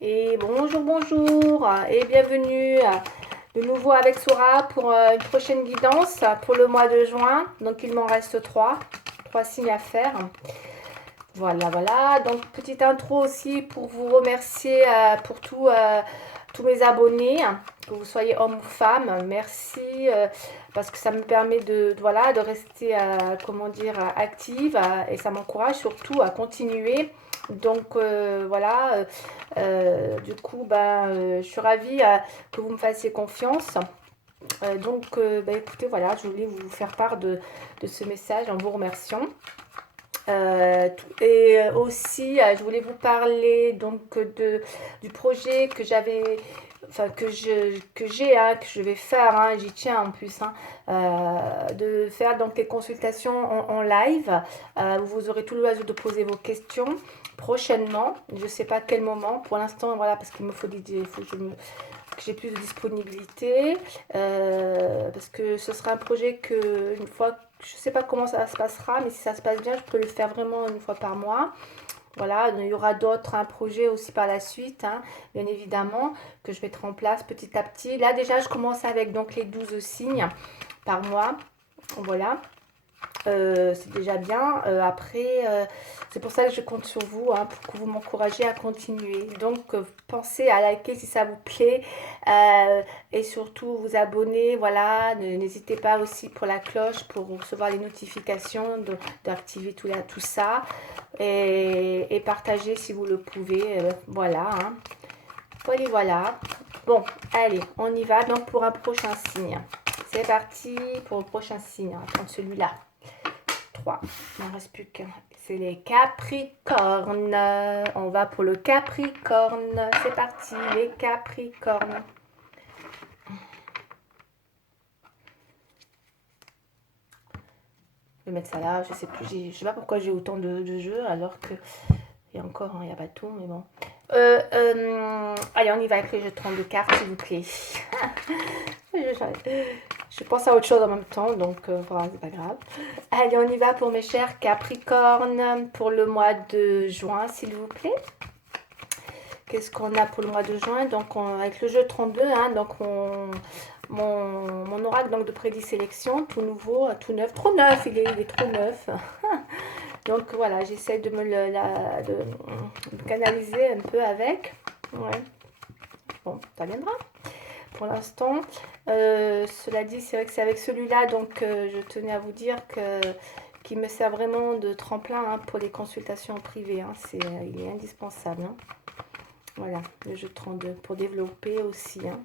Et bonjour, bonjour, et bienvenue de nouveau avec Sora pour une prochaine guidance pour le mois de juin. Donc il m'en reste trois signes à faire. Voilà, voilà. Donc petite intro aussi pour vous remercier pour tous mes abonnés, que vous soyez homme ou femme. Merci parce que ça me permet voilà, de rester, comment dire, active et ça m'encourage surtout à continuer. Donc voilà, du coup, je suis ravie que vous me fassiez confiance. Écoutez, voilà, je voulais vous faire part de ce message en vous remerciant. Et aussi, je voulais vous parler donc du projet que j'avais, enfin que j'ai, hein, que je vais faire, hein, j'y tiens en plus, hein, de faire donc des consultations en live. Où vous aurez tout le loisir de poser vos questions prochainement. Je ne sais pas à quel moment. Pour l'instant, voilà, parce qu'il me faut il faut que j'ai plus de disponibilité, parce que ce sera un projet que une fois, je ne sais pas comment ça se passera, mais si ça se passe bien, je peux le faire vraiment une fois par mois. Voilà, il y aura d'autres projets aussi par la suite, hein, bien évidemment, que je mettrai en place petit à petit. Là déjà, je commence avec donc les 12 signes par mois. Voilà. C'est déjà bien. Après, c'est pour ça que je compte sur vous, hein, pour que vous m'encouragez à continuer. Donc, pensez à liker si ça vous plaît, et surtout vous abonner. Voilà, n'hésitez pas aussi pour la cloche pour recevoir les notifications, d'activer tout ça et partager si vous le pouvez. Voilà, hein. Voilà, voilà. Bon, allez, on y va donc pour un prochain signe. C'est parti pour le prochain signe. Attends, celui-là. 3. Il n'en reste plus qu'un. C'est les Capricornes. On va pour le Capricorne. C'est parti, les Capricornes. Je vais mettre ça là. Je sais plus. Je sais pas pourquoi j'ai autant de jeux alors que il y a encore, il n'y a pas tout, mais bon. Allez, on y va avec les jeux de cartes, s'il vous plaît. Je pense à autre chose en même temps, donc voilà, c'est pas grave. Allez, on y va pour mes chers Capricornes pour le mois de juin, s'il vous plaît. Qu'est-ce qu'on a pour le mois de juin? Donc, avec le jeu 32, hein, donc mon oracle donc, de prédisélection, tout nouveau, tout neuf, trop neuf, il est trop neuf. Donc voilà, j'essaie de de canaliser un peu avec. Ouais. Bon, ça viendra pour l'instant. Cela dit, c'est vrai que c'est avec celui-là, donc je tenais à vous dire qu'il me sert vraiment de tremplin, hein, pour les consultations privées. Hein. Il est indispensable. Hein. Voilà, le jeu 32 pour développer aussi. Hein.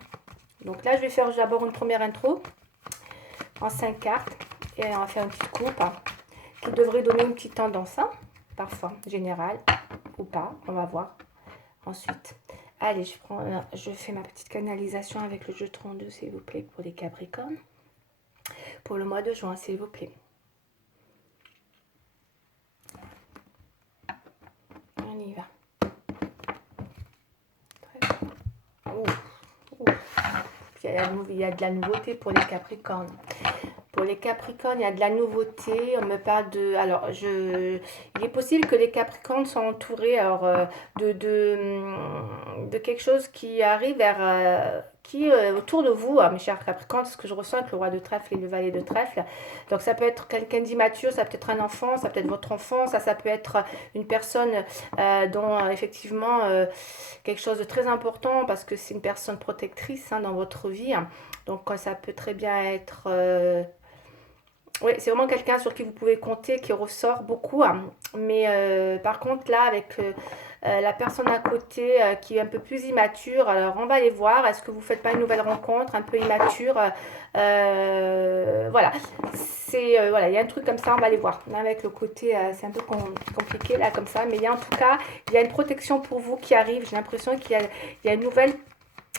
Donc là, je vais faire d'abord une première intro en 5 cartes et on va faire une petite coupe, hein, qui devrait donner une petite tendance, hein, parfois générale ou pas, on va voir ensuite. Allez, je fais ma petite canalisation avec le jeu 32, s'il vous plaît, pour les Capricornes. Pour le mois de juin, s'il vous plaît. On y va. Il y a de la nouveauté pour les Capricornes. Pour les Capricornes, il y a de la nouveauté. On me parle de... Alors, il est possible que les Capricornes soient entourés de quelque chose qui arrive autour de vous, hein, mes chers Capricornes, ce que je ressens avec le roi de trèfle et le valet de trèfle. Donc, ça peut être quelqu'un d'immature, ça peut être un enfant, ça peut être votre enfant, ça peut être une personne dont, effectivement, quelque chose de très important parce que c'est une personne protectrice, hein, dans votre vie. Donc, ça peut très bien être... oui, c'est vraiment quelqu'un sur qui vous pouvez compter, qui ressort beaucoup. Hein. Mais par contre, là, avec la personne à côté qui est un peu plus immature, alors on va aller voir. Est-ce que vous ne faites pas une nouvelle rencontre un peu immature? Voilà. Voilà, il y a un truc comme ça, on va aller voir. Avec le côté, c'est un peu compliqué là, comme ça. Mais il y a en tout cas, il y a une protection pour vous qui arrive. J'ai l'impression qu'il y a une nouvelle.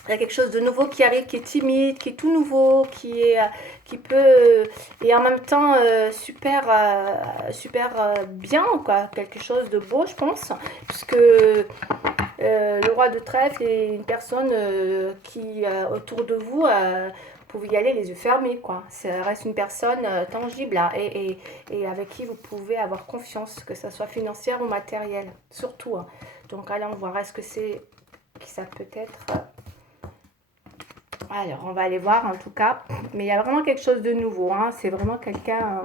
Il y a quelque chose de nouveau qui arrive, qui est timide, qui est tout nouveau, qui peut, et en même temps super bien, quoi. Quelque chose de beau, je pense, puisque le roi de trèfle est une personne qui, autour de vous, vous pouvez y aller les yeux fermés, quoi. Ça reste une personne tangible, hein, et avec qui vous pouvez avoir confiance, que ce soit financière ou matérielle, surtout. Hein. Donc allons voir, est-ce que c'est qui ça peut être. Alors, on va aller voir en tout cas. Mais il y a vraiment quelque chose de nouveau, hein. C'est vraiment quelqu'un...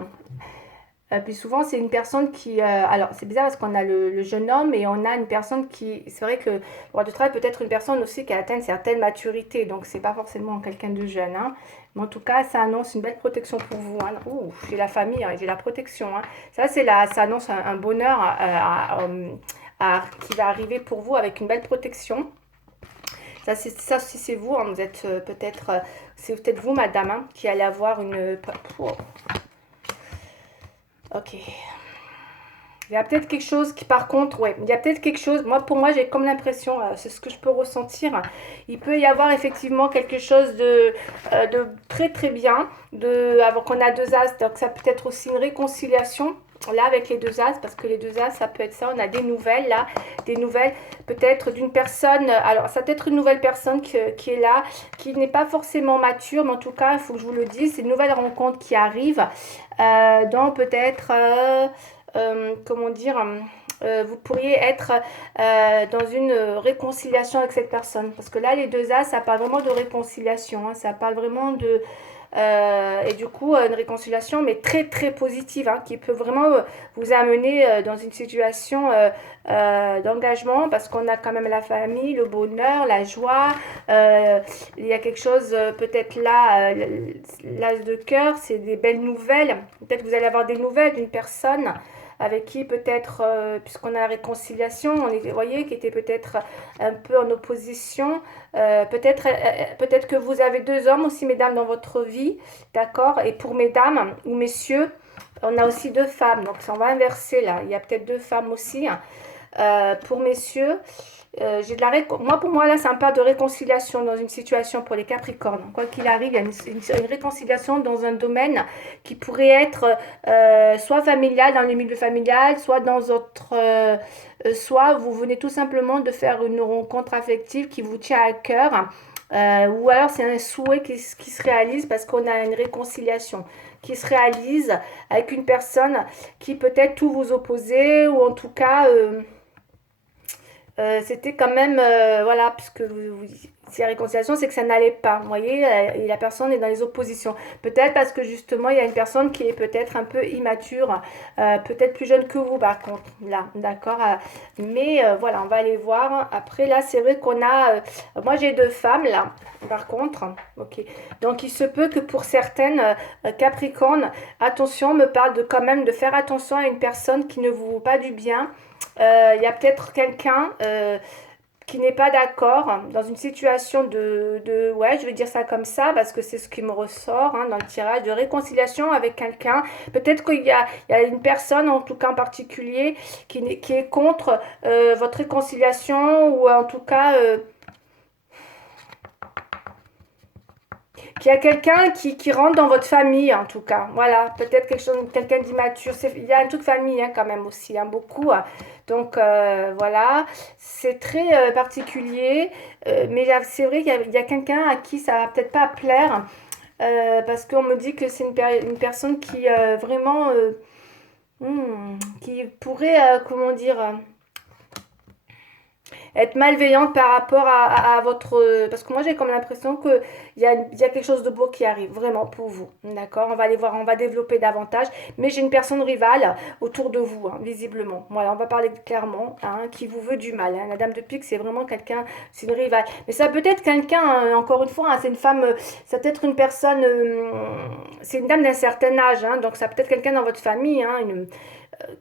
puis souvent, c'est une personne qui... alors, c'est bizarre parce qu'on a le jeune homme et on a une personne qui... C'est vrai que le roi de travail peut être une personne aussi qui a atteint une certaine maturité. Donc, c'est pas forcément quelqu'un de jeune, hein. Mais en tout cas, ça annonce une belle protection pour vous, hein. Ouh, j'ai la famille, hein, j'ai la protection, hein. Ça annonce un bonheur qui va arriver pour vous avec une belle protection. Ça aussi, c'est vous, hein. Vous êtes peut-être... c'est peut-être vous, madame, hein, qui allez avoir une... Oh. Ok. Il y a peut-être quelque chose qui, par contre, ouais, il y a peut-être quelque chose, pour moi, j'ai comme l'impression, c'est ce que je peux ressentir, il peut y avoir effectivement quelque chose de très très bien, avant qu'on a deux as, donc ça peut être aussi une réconciliation, là, avec les deux as, parce que les deux as, ça peut être ça, on a des nouvelles, là, des nouvelles, peut-être d'une personne, alors ça peut être une nouvelle personne qui est là, qui n'est pas forcément mature, mais en tout cas, il faut que je vous le dise, c'est une nouvelle rencontre qui arrive, donc peut-être... comment dire, vous pourriez être dans une réconciliation avec cette personne. Parce que là, les deux As, ça parle vraiment de réconciliation, hein, ça parle vraiment de... et du coup, une réconciliation, mais très très positive, hein, qui peut vraiment vous amener dans une situation d'engagement, parce qu'on a quand même la famille, le bonheur, la joie. Il y a quelque chose, peut-être là, l'as de cœur, c'est des belles nouvelles. Peut-être que vous allez avoir des nouvelles d'une personne avec qui peut-être, puisqu'on a la réconciliation, vous voyez, qui était peut-être un peu en opposition. Peut-être que vous avez deux hommes aussi, mesdames, dans votre vie, d'accord? Et pour mesdames ou messieurs, on a aussi deux femmes. Donc, on va inverser là. Il y a peut-être deux femmes aussi, hein. Pour messieurs, j'ai de pour moi, là, c'est un pas de réconciliation dans une situation pour les Capricornes. Quoi qu'il arrive, il y a une réconciliation dans un domaine qui pourrait être soit familial, dans les milieux familial, soit dans votre... soit vous venez tout simplement de faire une rencontre affective qui vous tient à cœur. Ou alors c'est un souhait qui se réalise parce qu'on a une réconciliation qui se réalise avec une personne qui peut-être tout vous opposait, ou en tout cas... c'était quand même, voilà, puisque si la réconciliation, c'est que ça n'allait pas, vous voyez, et la personne est dans les oppositions. Peut-être parce que justement, il y a une personne qui est peut-être un peu immature, peut-être plus jeune que vous, par contre, là, d'accord. Mais voilà, on va aller voir. Après, là, c'est vrai qu'on a, moi j'ai deux femmes, là, par contre, ok. Donc, il se peut que pour certaines Capricornes, attention, on me parle de quand même de faire attention à une personne qui ne vous veut pas du bien. Il y a peut-être quelqu'un qui n'est pas d'accord dans une situation ouais, je vais dire ça comme ça parce que c'est ce qui me ressort, hein, dans le tirage, de réconciliation avec quelqu'un. Peut-être il y a une personne, en tout cas en particulier, qui est contre votre réconciliation, ou en tout cas... qu'il y a quelqu'un qui rentre dans votre famille, en tout cas. Voilà, peut-être quelqu'un d'immature. Il y a un truc famille, hein, quand même aussi, hein, beaucoup. Donc, voilà, c'est très particulier. Mais c'est vrai qu'il y a quelqu'un à qui ça va peut-être pas plaire. Parce qu'on me dit que c'est une personne qui vraiment... qui pourrait, comment dire... être malveillante par rapport à votre... Parce que moi, j'ai comme l'impression qu'il y a quelque chose de beau qui arrive, vraiment, pour vous. D'accord? On va aller voir, on va développer davantage. Mais j'ai une personne rivale autour de vous, hein, visiblement. Voilà, on va parler clairement, hein, qui vous veut du mal, hein. La dame de pique, c'est vraiment quelqu'un, c'est une rivale. Mais ça peut être quelqu'un, encore une fois, hein, c'est une femme, ça peut être une personne... c'est une dame d'un certain âge, hein, donc ça peut être quelqu'un dans votre famille, hein,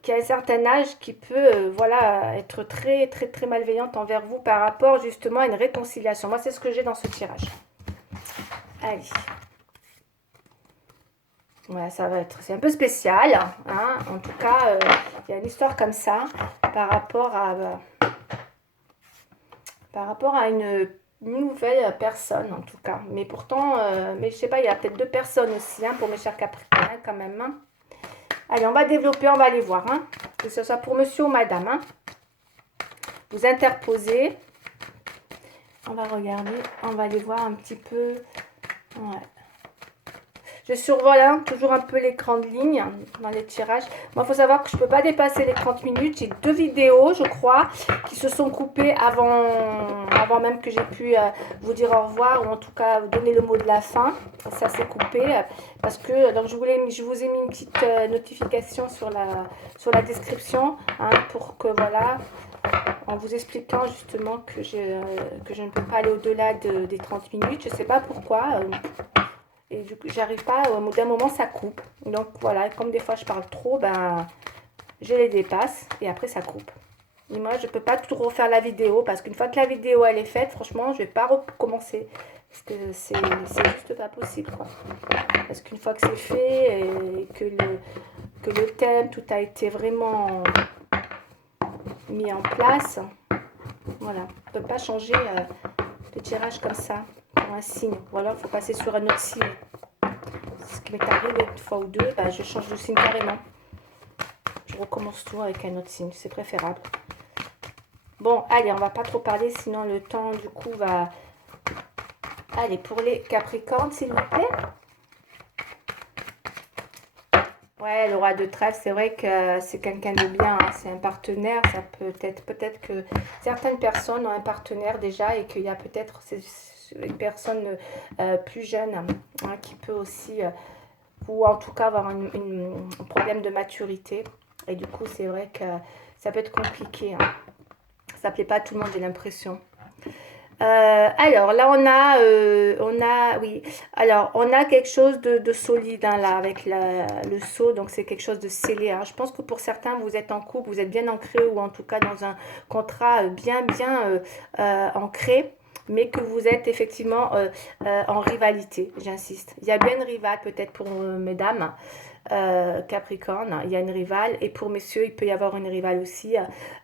qui a un certain âge, qui peut voilà, être très très très malveillante envers vous par rapport justement à une réconciliation. Moi, c'est ce que j'ai dans ce tirage. Allez. Voilà, ça va être... C'est un peu spécial, hein. En tout cas, il y a une histoire comme ça par rapport à une nouvelle personne, en tout cas. Mais pourtant, mais je sais pas, il y a peut-être deux personnes aussi, hein, pour mes chers Capricornes, hein, quand même, hein. Allez, on va développer, on va aller voir, hein, que ce soit pour monsieur ou madame, hein. Vous interposez. On va regarder, on va aller voir un petit peu. Ouais. Je survole toujours un peu les grandes lignes dans les tirages. Moi, il faut savoir que je ne peux pas dépasser les 30 minutes. J'ai 2 vidéos, je crois, qui se sont coupées avant même que j'ai pu vous dire au revoir, ou en tout cas vous donner le mot de la fin. Ça s'est coupé parce que donc je vous ai mis une petite notification sur la description pour que voilà, en vous expliquant justement que je ne peux pas aller au-delà des 30 minutes. Je ne sais pas pourquoi. Et du coup, j'arrive pas, au bout d'un moment, ça coupe. Donc voilà, comme des fois je parle trop, ben, je les dépasse et après ça coupe. Et moi, je peux pas tout refaire la vidéo parce qu'une fois que la vidéo elle est faite, franchement, je vais pas recommencer. Parce que c'est juste pas possible, quoi. Parce qu'une fois que c'est fait et que le thème, tout a été vraiment mis en place, voilà. On ne peut pas changer le tirage comme ça, pour un signe. Ou alors, il faut passer sur un autre signe. Ce qui m'est arrivé une fois ou deux, bah, je change de signe carrément. Je recommence tout avec un autre signe, c'est préférable. Bon, allez, on va pas trop parler, sinon le temps du coup va... Allez, pour les Capricornes, s'il vous plaît. Ouais, le roi de trèfle, c'est vrai que c'est quelqu'un de bien, hein, c'est un partenaire. Ça peut-être que certaines personnes ont un partenaire déjà et qu'il y a peut-être une personne plus jeune qui peut aussi, ou en tout cas avoir un problème de maturité. Et du coup, c'est vrai que ça peut être compliqué. Hein. Ça plaît pas à tout le monde, j'ai l'impression. Alors là oui, alors on a quelque chose de solide hein, là avec le sceau, donc c'est quelque chose de scellé. Hein. Je pense que pour certains vous êtes en couple, vous êtes bien ancré ou en tout cas dans un contrat bien ancré, mais que vous êtes effectivement en rivalité, j'insiste. Il y a bien une rivale peut-être pour mesdames. Capricorne, il y a une rivale et pour messieurs il peut y avoir une rivale aussi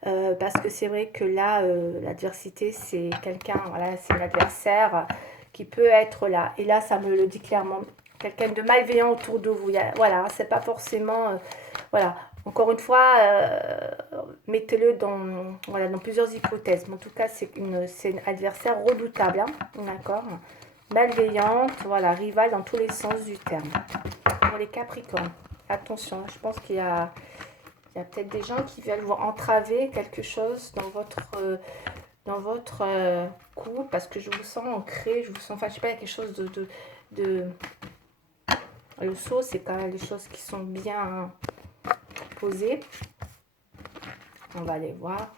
parce que c'est vrai que là l'adversité c'est quelqu'un, voilà, c'est l'adversaire qui peut être là et là ça me le dit clairement, quelqu'un de malveillant autour de vous. Voilà, c'est pas forcément voilà, encore une fois mettez-le dans plusieurs hypothèses, mais en tout cas c'est une adversaire redoutable hein, d'accord, malveillante, voilà, rivale dans tous les sens du terme. Pour les Capricornes, attention, je pense qu'il y a peut-être des gens qui veulent vous entraver quelque chose dans votre couple, parce que je vous sens ancré, je vous sens, enfin je sais pas, il y a quelque chose de le sceau, c'est quand même des choses qui sont bien posées. On va aller voir.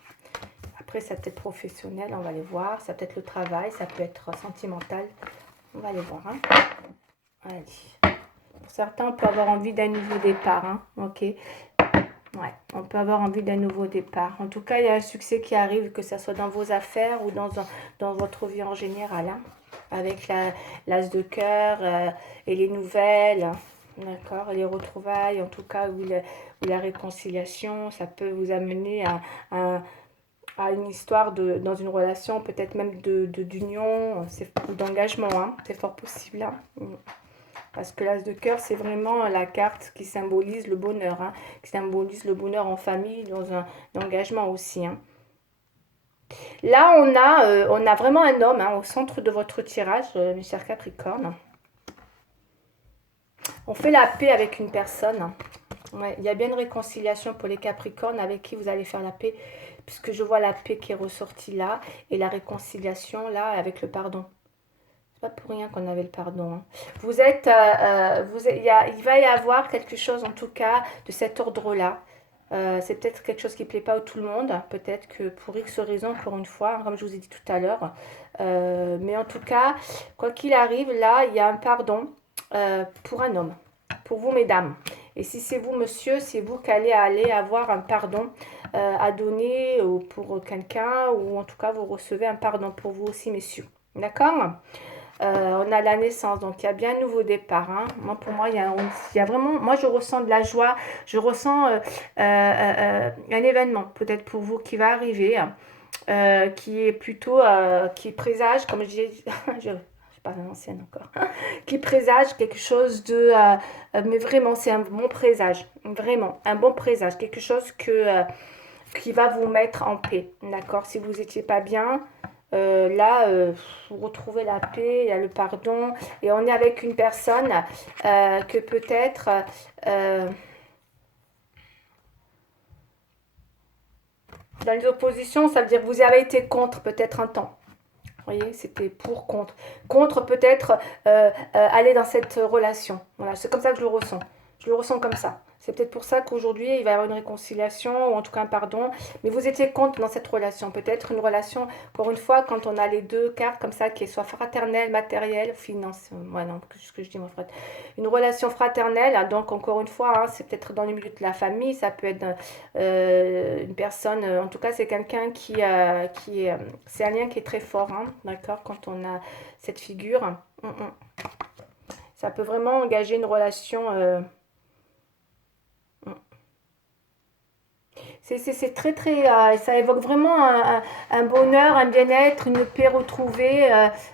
Après, ça peut être professionnel, on va aller voir. Ça peut être le travail, ça peut être sentimental. On va aller voir. Hein. Allez. Pour certains, on peut avoir envie d'un nouveau départ. Hein. Ok. Ouais, on peut avoir envie d'un nouveau départ. En tout cas, il y a un succès qui arrive, que ce soit dans vos affaires ou dans votre vie en général. Hein. Avec l'as de cœur et les nouvelles. D'accord, les retrouvailles, en tout cas, ou la réconciliation, ça peut vous amener à une histoire dans une relation, peut-être même d'union ou d'engagement. Hein. C'est fort possible. Hein. Parce que l'as de cœur, c'est vraiment la carte qui symbolise le bonheur, hein, qui symbolise le bonheur en famille, dans un engagement aussi. Hein. Là, on a vraiment un homme hein, au centre de votre tirage, mes chers Capricornes. On fait la paix avec une personne. Ouais, il y a bien une réconciliation pour les Capricornes avec qui vous allez faire la paix, puisque je vois la paix qui est ressortie là, et la réconciliation là avec le pardon. C'est pas pour rien qu'on avait le pardon. Hein. Il va y avoir quelque chose en tout cas de cet ordre-là. C'est peut-être quelque chose qui ne plaît pas à tout le monde. Peut-être que pour X raisons, encore une fois, comme je vous ai dit tout à l'heure. Mais en tout cas, quoi qu'il arrive, là, il y a un pardon pour un homme. Pour vous, mesdames. Et si c'est vous, monsieur, c'est vous qui allez aller avoir un pardon à donner pour quelqu'un. Ou en tout cas, vous recevez un pardon pour vous aussi, messieurs. D'accord ? On a la naissance, donc il y a bien un nouveau départ. Hein. Moi, pour moi, il y a vraiment, moi je ressens de la joie, je ressens un événement, peut-être pour vous, qui va arriver, qui est plutôt, qui présage, comme je disais, je parle à l'ancienne encore, qui présage quelque chose mais vraiment, c'est un bon présage, vraiment, un bon présage, quelque chose qui va vous mettre en paix, d'accord? Si vous n'étiez pas bien, Là, vous retrouvez la paix, il y a le pardon, et on est avec une personne que peut-être euh, dans les oppositions, ça veut dire que vous avez été contre peut-être un temps. Vous voyez, c'était pour, contre. Contre peut-être aller dans cette relation. Voilà, c'est comme ça que je le ressens. Je le ressens comme ça. C'est peut-être pour ça qu'aujourd'hui, il va y avoir une réconciliation, ou en tout cas un pardon. Mais vous étiez contre dans cette relation. Peut-être une relation, encore une fois, quand on a les deux cartes comme ça, qui est soit fraternelle, matérielle, financière. Ouais, non, ce que je dis, mon frère. Une relation fraternelle, hein, donc encore une fois, hein, c'est peut-être dans le milieu de la famille, ça peut être une personne, en tout cas, c'est quelqu'un qui est, c'est un lien qui est très fort, hein, d'accord, quand on a cette figure. Ça peut vraiment engager une relation. C'est très, très. Ça évoque vraiment un bonheur, un bien-être, une paix retrouvée.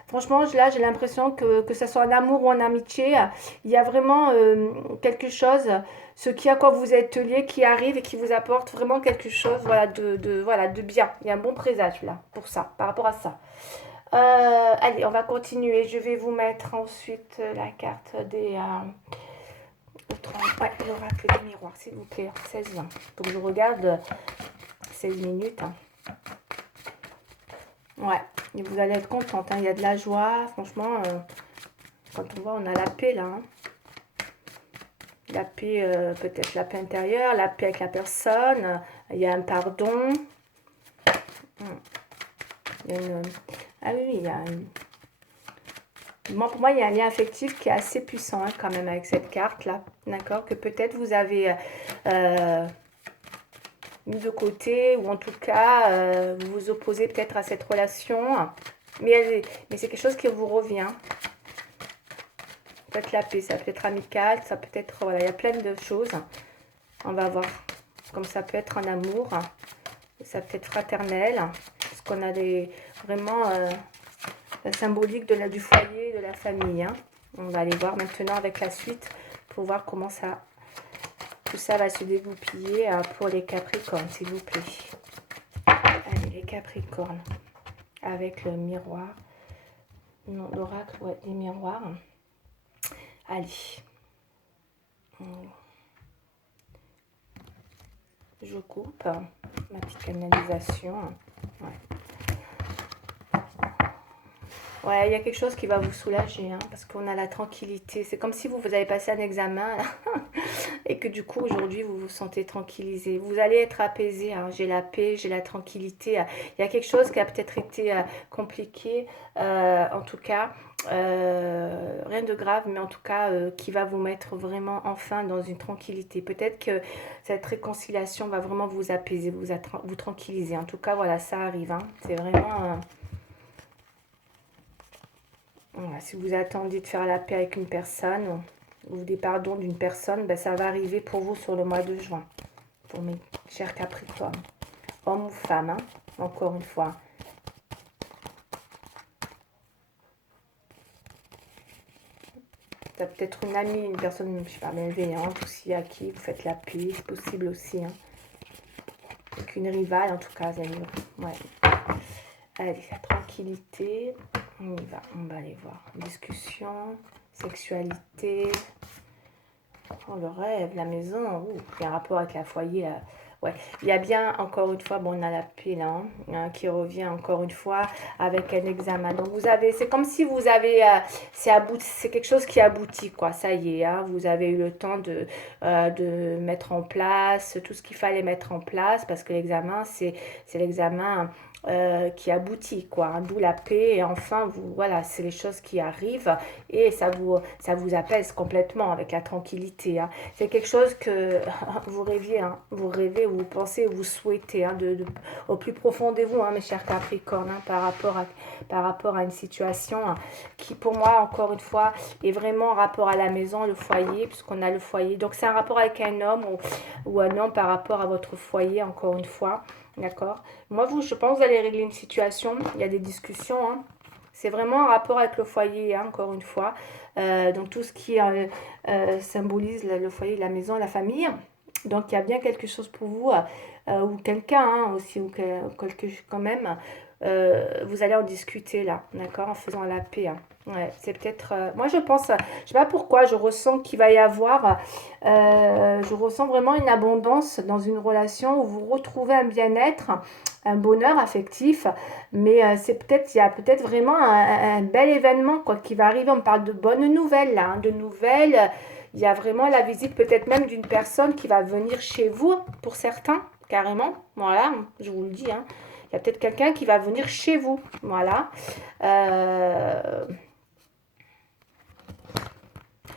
Franchement, là, j'ai l'impression que ce soit en amour ou en amitié, il y a vraiment quelque chose, ce qui à quoi vous êtes lié, qui arrive et qui vous apporte vraiment quelque chose voilà, voilà, de bien. Il y a un bon présage là, pour ça, par rapport à ça. Allez, on va continuer. Je vais vous mettre ensuite la carte des. Ouais, l'oracle des miroirs, s'il vous plaît. 16-20. Donc je regarde 16 minutes. Hein. Ouais, et vous allez être contente. Hein. Il y a de la joie. Franchement, quand on voit, on a la paix là. Hein. La paix, peut-être la paix intérieure, la paix avec la personne. Il y a un pardon. Il y a une... Ah oui, il y a une... Moi, pour moi, il y a un lien affectif qui est assez puissant hein, quand même avec cette carte-là. D'accord. Que peut-être vous avez mis de côté, ou en tout cas, vous vous opposez peut-être à cette relation. Mais c'est quelque chose qui vous revient. Ça peut être la paix, ça peut être amical, ça peut être... Voilà, il y a plein de choses. On va voir. Comme ça peut être en amour. Ça peut être fraternel. Parce qu'on a vraiment... la symbolique du foyer, de la famille. Hein. On va aller voir maintenant avec la suite pour voir comment tout ça va se dégoupiller pour les Capricornes, s'il vous plaît. Allez, les Capricornes, avec le miroir. Non, l'oracle, ouais, les miroirs. Allez. Je coupe ma petite canalisation. Ouais. Ouais, il y a quelque chose qui va vous soulager, hein, parce qu'on a la tranquillité. C'est comme si vous avez passé un examen là, et que du coup, aujourd'hui, vous vous sentez tranquillisé. Vous allez être apaisé. Hein. J'ai la paix, j'ai la tranquillité. Il y a quelque chose qui a peut-être été compliqué, en tout cas. Rien de grave, mais en tout cas, qui va vous mettre vraiment enfin dans une tranquillité. Peut-être que cette réconciliation va vraiment vous apaiser, vous tranquilliser. En tout cas, voilà, ça arrive. Hein. C'est vraiment... Voilà, si vous attendiez de faire la paix avec une personne ou des pardons d'une personne, ben ça va arriver pour vous sur le mois de juin. Pour mes chers Capricornes. Homme ou femme, hein, encore une fois. Ça peut être une amie, une personne, je sais pas, bienveillante aussi, à qui vous faites la paix, c'est possible aussi. Hein. Avec une rivale, en tout cas, ouais. Allez, la tranquillité. On y va, on va aller voir. Discussion, sexualité. Oh, le rêve, la maison. Il y a un rapport avec la foyer. Là. Ouais, il y a bien, encore une fois, bon, on a la paix là, hein, qui revient encore une fois avec un examen. Donc, vous avez, c'est comme si vous avez, c'est quelque chose qui aboutit, quoi. Ça y est, hein, vous avez eu le temps de mettre en place tout ce qu'il fallait mettre en place parce que l'examen, c'est l'examen qui aboutit, quoi. Hein, d'où la paix et enfin, voilà, c'est les choses qui arrivent et ça vous apaise complètement avec la tranquillité. Hein. C'est quelque chose que vous rêviez, hein, vous rêvez, vous pensez, vous souhaitez, hein, au plus profond de vous, hein, mes chers Capricornes, hein, par rapport à une situation hein, qui, pour moi, encore une fois, est vraiment en rapport à la maison, le foyer, puisqu'on a le foyer. Donc, c'est un rapport avec un homme ou un homme par rapport à votre foyer, encore une fois. D'accord. Moi, je pense que vous allez régler une situation. Il y a des discussions. Hein. C'est vraiment en rapport avec le foyer, hein, encore une fois. Donc, tout ce qui symbolise le foyer, la maison, la famille. Donc, il y a bien quelque chose pour vous ou quelqu'un hein, aussi, ou quelque quand même, vous allez en discuter là, d'accord, en faisant la paix. Hein. Ouais, c'est peut-être. Moi, je pense, je sais pas pourquoi, je ressens qu'il va y avoir, je ressens vraiment une abondance dans une relation où vous retrouvez un bien-être, un bonheur affectif, mais c'est peut-être, il y a peut-être vraiment un bel événement quoi qui va arriver. On parle de bonnes nouvelles là, hein, de nouvelles. Il y a vraiment la visite peut-être même d'une personne qui va venir chez vous pour certains, carrément. Voilà, je vous le dis. Hein. Il y a peut-être quelqu'un qui va venir chez vous. Voilà. Euh,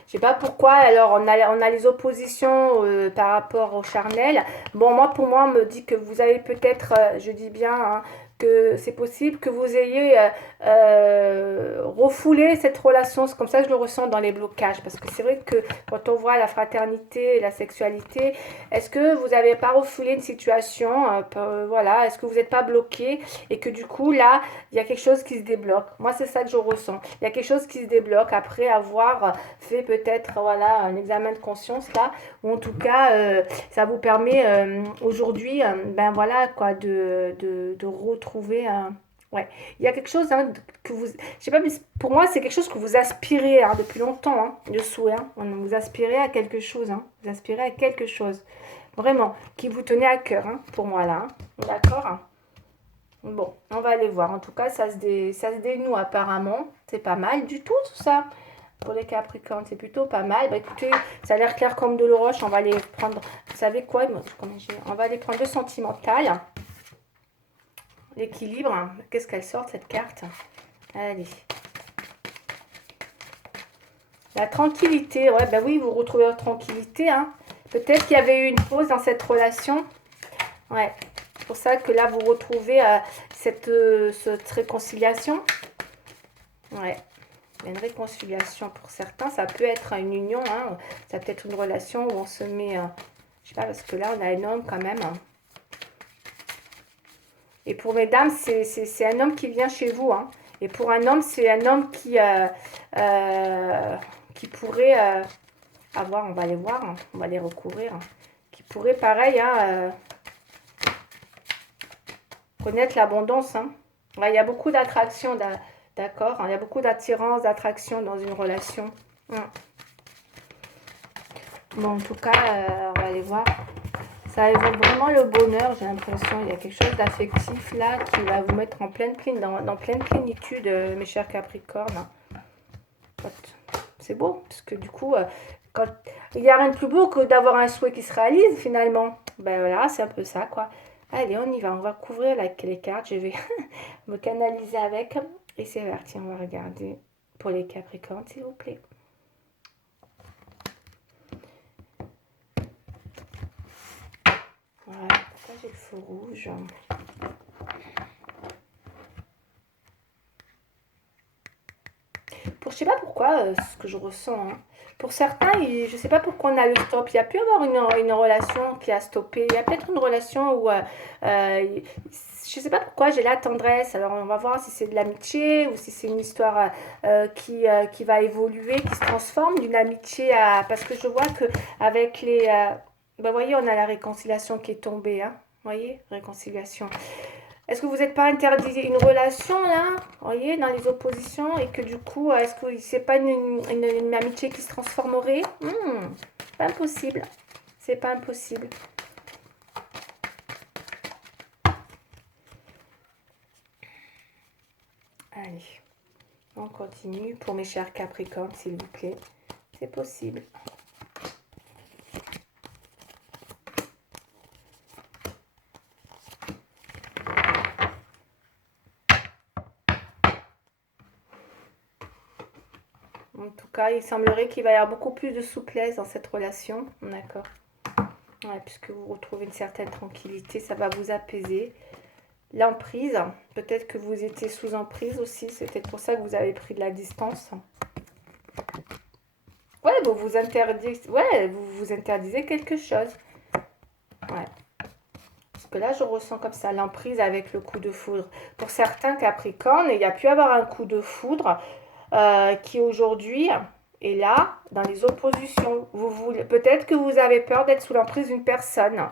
je sais pas pourquoi, alors on a les oppositions par rapport au charnel. Bon, moi, pour moi, on me dit que vous avez peut-être, je dis bien, hein, que c'est possible que vous ayez refoulé cette relation. C'est comme ça que je le ressens dans les blocages. Parce que c'est vrai que quand on voit la fraternité et la sexualité, est-ce que vous n'avez pas refoulé une situation, voilà, est-ce que vous n'êtes pas bloqué et que du coup, là, il y a quelque chose qui se débloque. Moi, c'est ça que je ressens. Il y a quelque chose qui se débloque après avoir fait peut-être voilà, un examen de conscience là, ou en tout cas, ça vous permet aujourd'hui, ben voilà, quoi, de retrouver un. Ouais, il y a quelque chose hein, que vous. Je sais pas, mais pour moi, c'est quelque chose que vous aspirez hein, depuis longtemps, hein, le souhait. Hein. Vous aspirez à quelque chose, hein, vous aspirez à quelque chose, vraiment, qui vous tenait à cœur, hein, pour moi là. Hein. D'accord. Bon, on va aller voir. En tout cas, ça se dénoue apparemment. C'est pas mal du tout ça. Pour les Capricornes, c'est plutôt pas mal. Bah écoutez, ça a l'air clair comme de l'eau roche. On va les prendre. Vous savez quoi? On va les prendre le sentimental. L'équilibre. Qu'est-ce qu'elle sort cette carte? Allez. La tranquillité. Ouais, bah oui, vous retrouvez votre tranquillité. Hein. Peut-être qu'il y avait eu une pause dans cette relation. Ouais. C'est pour ça que là, vous retrouvez cette réconciliation. Ouais. Il y a une réconciliation pour certains. Ça peut être une union. Hein. Ça peut être une relation où on se met... je sais pas, parce que là, on a un homme quand même. Hein. Et pour mesdames, c'est un homme qui vient chez vous. Hein. Et pour un homme, c'est un homme qui pourrait avoir... On va les voir. Hein. On va les recouvrir. Hein. Qui pourrait, pareil, hein, connaître l'abondance. Hein. Ouais, il y a beaucoup d'attraction, d'accord. Il y a beaucoup d'attirance, d'attraction dans une relation. Bon, en tout cas, on va aller voir. Ça évoque vraiment le bonheur, j'ai l'impression. Il y a quelque chose d'affectif là qui va vous mettre en dans pleine plénitude, mes chers Capricornes. C'est beau, parce que du coup, quand, il n'y a rien de plus beau que d'avoir un souhait qui se réalise finalement. Ben voilà, c'est un peu ça quoi. Allez, on y va, on va couvrir les cartes. Je vais me canaliser avec. Et c'est parti, on va regarder pour les Capricornes, s'il vous plaît. Voilà, pourquoi j'ai le feu rouge? Je sais pas pourquoi, ce que je ressens. Hein. Pour certains, je ne sais pas pourquoi on a le stop. Il y a pu y avoir une relation qui a stoppé. Il y a peut-être une relation où, je ne sais pas pourquoi, j'ai la tendresse. Alors, on va voir si c'est de l'amitié ou si c'est une histoire qui va évoluer, qui se transforme d'une amitié à... Parce que je vois que avec les... ben, voyez, on a la réconciliation qui est tombée. Hein. Vous voyez, réconciliation. Est-ce que vous n'êtes pas interdit une relation là, vous voyez, dans les oppositions et que du coup, est-ce que c'est pas une amitié qui se transformerait? Pas impossible. C'est pas impossible. Allez, on continue pour mes chers Capricornes, s'il vous plaît. C'est possible. En tout cas, il semblerait qu'il va y avoir beaucoup plus de souplesse dans cette relation. D'accord. Ouais, puisque vous retrouvez une certaine tranquillité, ça va vous apaiser. L'emprise, peut-être que vous étiez sous emprise aussi, c'est peut-être pour ça que vous avez pris de la distance. Ouais, vous vous interdisez quelque chose. Ouais. Parce que là, je ressens comme ça l'emprise avec le coup de foudre. Pour certains Capricornes, il y a pu avoir un coup de foudre qui aujourd'hui est là, dans les oppositions. Peut-être que vous avez peur d'être sous l'emprise d'une personne.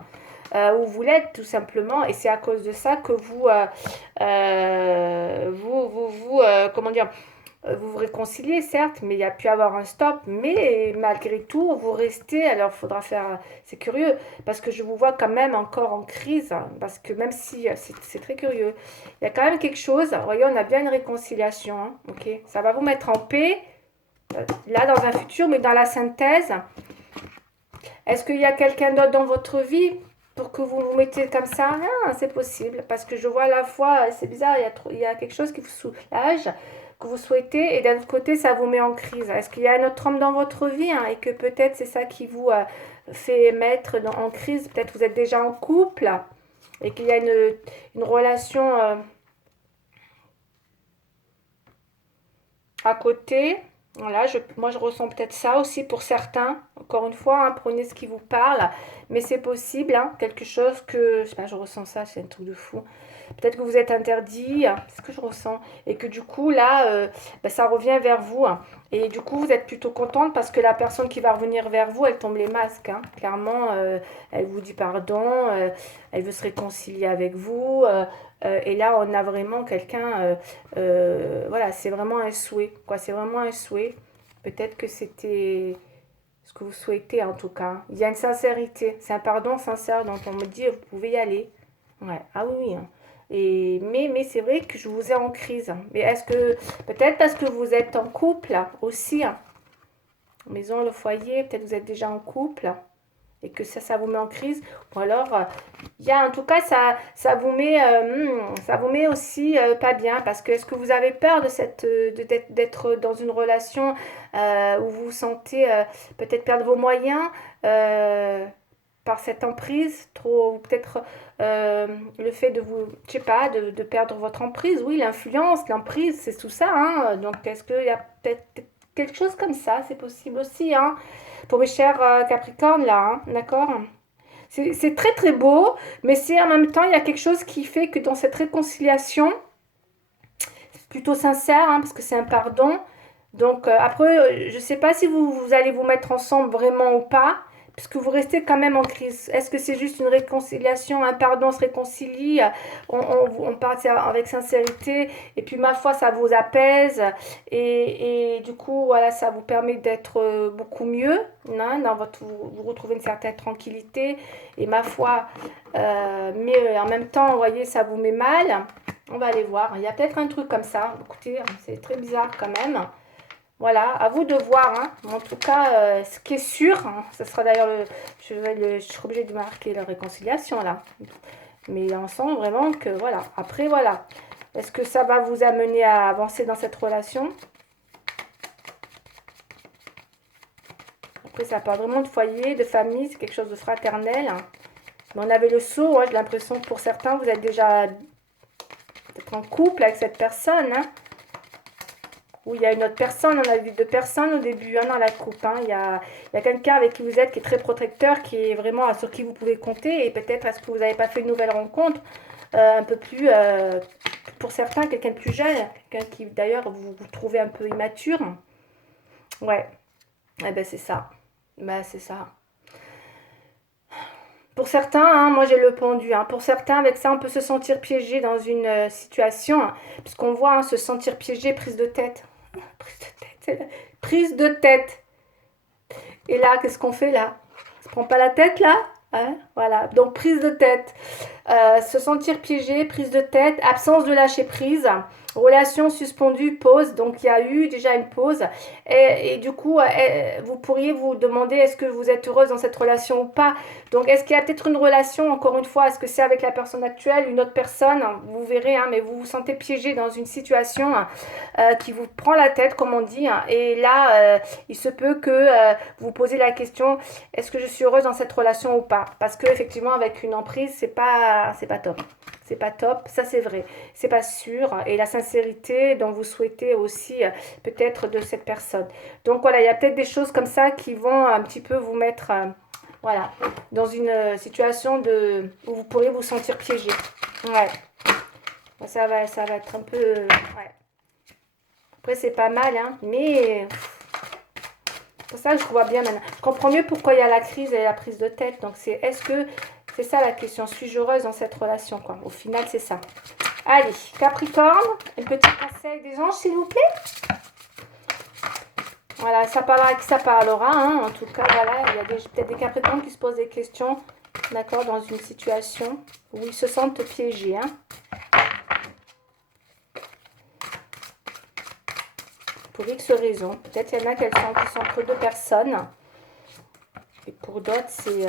où vous l'êtes tout simplement, et c'est à cause de ça que comment dire, vous vous réconciliez, certes, mais il y a pu avoir un stop. Mais malgré tout, vous restez. Alors, il faudra faire. C'est curieux, parce que je vous vois quand même encore en crise. Parce que même si c'est très curieux, il y a quand même quelque chose. Vous voyez, on a bien une réconciliation. Hein, ok, ça va vous mettre en paix, là, dans un futur, mais dans la synthèse. Est-ce qu'il y a quelqu'un d'autre dans votre vie pour que vous vous mettiez comme ça? Ah, c'est possible, parce que je vois à la fois, c'est bizarre, il y a quelque chose qui vous soulage, que vous souhaitez, et d'un autre côté, ça vous met en crise. Est-ce qu'il y a un autre homme dans votre vie, hein, et que peut-être c'est ça qui vous fait mettre en crise? Peut-être vous êtes déjà en couple, et qu'il y a une relation à côté. Voilà, moi je ressens peut-être ça aussi pour certains. Encore une fois, hein, prenez ce qui vous parle, mais c'est possible, hein, quelque chose que, je sais pas, je ressens ça, c'est un truc de fou. Peut-être que vous êtes interdit, c'est ce que je ressens, et que du coup là, ça revient vers vous, hein. Et du coup, vous êtes plutôt contente parce que la personne qui va revenir vers vous, elle tombe les masques, hein. Clairement, elle vous dit pardon, elle veut se réconcilier avec vous. Et là, on a vraiment quelqu'un, voilà, c'est vraiment un souhait, quoi. C'est vraiment un souhait. Peut-être que c'était ce que vous souhaitez en tout cas. Il y a une sincérité, c'est un pardon sincère dont on me dit vous pouvez y aller. Ouais, ah oui, oui, hein. Mais c'est vrai que je vous ai en crise. Mais est-ce que, peut-être parce que vous êtes en couple aussi, hein. Maison, le foyer, peut-être vous êtes déjà en couple et que ça vous met en crise. Ou alors, il y a en tout cas, ça vous met aussi pas bien. Parce que est-ce que vous avez peur de d'être dans une relation où vous vous sentez peut-être perdre vos moyens par cette emprise, trop, ou peut-être le fait de vous, je sais pas, de perdre votre emprise, oui, l'influence, l'emprise, c'est tout ça, hein. Donc, est-ce qu'il y a peut-être quelque chose comme ça, c'est possible aussi, hein, pour mes chers Capricornes, là, hein, d'accord? C'est très très beau, mais c'est en même temps, il y a quelque chose qui fait que dans cette réconciliation, c'est plutôt sincère, hein, parce que c'est un pardon. Donc après, je ne sais pas si vous allez vous mettre ensemble vraiment ou pas, puisque vous restez quand même en crise. Est-ce que c'est juste une réconciliation, un pardon, on se réconcilie, on part avec sincérité, et puis ma foi, ça vous apaise, et du coup, voilà, ça vous permet d'être beaucoup mieux, hein, vous retrouvez une certaine tranquillité, et ma foi, mais en même temps, vous voyez, ça vous met mal. On va aller voir. Il y a peut-être un truc comme ça. Écoutez, c'est très bizarre quand même. Voilà, à vous de voir, hein. En tout cas, ce qui est sûr, hein, ce sera d'ailleurs je serai obligée de marquer la réconciliation là. Mais on sent vraiment que voilà. Après, voilà. Est-ce que ça va vous amener à avancer dans cette relation? Après, ça parle vraiment de foyer, de famille, c'est quelque chose de fraternel, hein. Mais on avait le saut, hein, j'ai l'impression que pour certains, vous êtes déjà peut-être en couple avec cette personne, hein. Ou il y a une autre personne, on a vu deux personnes au début, hein, dans la coupe, hein. Il y a quelqu'un avec qui vous êtes qui est très protecteur, qui est vraiment sur qui vous pouvez compter. Et peut-être est-ce que vous n'avez pas fait une nouvelle rencontre, un peu plus, pour certains, quelqu'un de plus jeune, quelqu'un qui d'ailleurs vous trouvez un peu immature. Ouais, eh ben c'est ça. Ben c'est ça. Pour certains, hein, moi j'ai le pendu, hein. Pour certains, avec ça, on peut se sentir piégé dans une situation, hein, puisqu'on voit, hein, se sentir piégé, prise de tête. Prise de tête, prise de tête. Et là, qu'est-ce qu'on fait là? On se prend pas la tête là? Hein, voilà, donc prise de tête. Se sentir piégé, prise de tête, absence de lâcher prise, relation suspendue, pause. Donc il y a eu déjà une pause. Et du coup, vous pourriez vous demander est-ce que vous êtes heureuse dans cette relation ou pas. Donc est-ce qu'il y a peut-être une relation, encore une fois, est-ce que c'est avec la personne actuelle, une autre personne? Vous verrez, hein, mais vous vous sentez piégé dans une situation qui vous prend la tête, comme on dit, hein. Et là, il se peut que vous posez la question est-ce que je suis heureuse dans cette relation ou pas? Parce que effectivement, avec une emprise, c'est pas top. C'est pas top, ça c'est vrai. C'est pas sûr. Et la sincérité dont vous souhaitez aussi peut-être de cette personne. Donc voilà, il y a peut-être des choses comme ça qui vont un petit peu vous mettre voilà, dans une situation où vous pourriez vous sentir piégé. Ouais. Ça va être un peu. Ouais. Après, c'est pas mal, hein. Mais c'est pour ça que je vois bien maintenant. Je comprends mieux pourquoi il y a la crise et la prise de tête. Donc, c'est est-ce que C'est ça la question. Suis-je heureuse dans cette relation, quoi? Au final, c'est ça. Allez, Capricorne, un petit conseil des anges, s'il vous plaît. Voilà, ça parlera qui ça parlera. Hein. En tout cas, voilà, il y a peut-être des Capricornes qui se posent des questions, d'accord, dans une situation où ils se sentent piégés. Hein. Pour X raisons. Peut-être il y en a qui sont entre deux personnes. Et pour d'autres, c'est...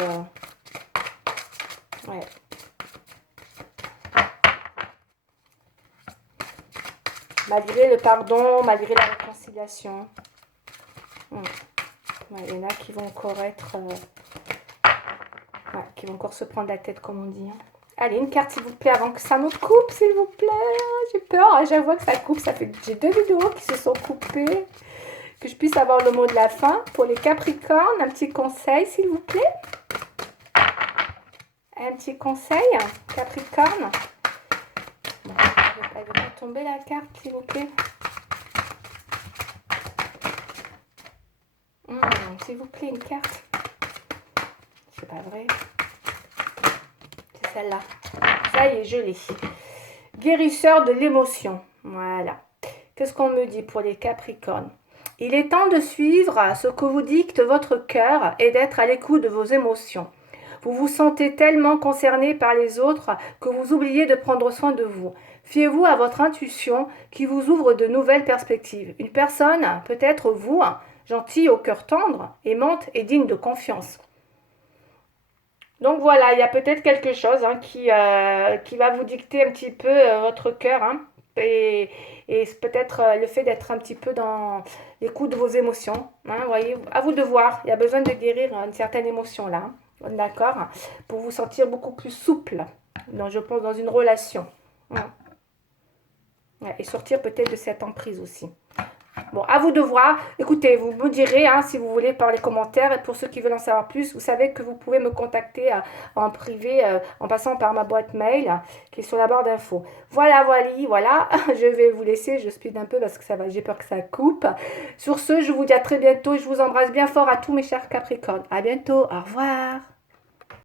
ouais. Malgré le pardon, malgré la réconciliation. Ouais, il y en a qui vont encore être... qui vont encore se prendre la tête, comme on dit. Hein. Allez, une carte, s'il vous plaît, avant que ça me coupe, s'il vous plaît. J'ai peur, hein, j'avoue que ça coupe. J'ai 2 vidéos qui se sont coupées. Que je puisse avoir le mot de la fin. Pour les Capricornes, un petit conseil, s'il vous plaît. Un petit conseil, Capricorne. Bon, elle ne veut pas tomber la carte, s'il vous plaît. S'il vous plaît, une carte. C'est pas vrai. C'est celle-là. Ça y est, je l'ai. Guérisseur de l'émotion. Voilà. Qu'est-ce qu'on me dit pour les Capricornes? Il est temps de suivre ce que vous dicte votre cœur et d'être à l'écoute de vos émotions. Vous vous sentez tellement concerné par les autres que vous oubliez de prendre soin de vous. Fiez-vous à votre intuition qui vous ouvre de nouvelles perspectives. Une personne, peut-être vous, gentille, au cœur tendre, aimante et digne de confiance. Donc voilà, il y a peut-être quelque chose hein, qui va vous dicter un petit peu votre cœur. Hein, et peut-être le fait d'être un petit peu dans l'écoute de vos émotions. Hein, voyez, à vous de voir. Il y a besoin de guérir une certaine émotion là. Hein, d'accord? Pour vous sentir beaucoup plus souple. Donc, je pense dans une relation. Hein. Et sortir peut-être de cette emprise aussi. Bon, à vous de voir. Écoutez, vous me direz hein, si vous voulez par les commentaires. Et pour ceux qui veulent en savoir plus, vous savez que vous pouvez me contacter en privé en passant par ma boîte mail qui est sur la barre d'infos. Voilà, voilà. Je vais vous laisser. Je speed un peu parce que ça va. J'ai peur que ça coupe. Sur ce, je vous dis à très bientôt. Je vous embrasse bien fort à tous mes chers Capricornes. À bientôt. Au revoir.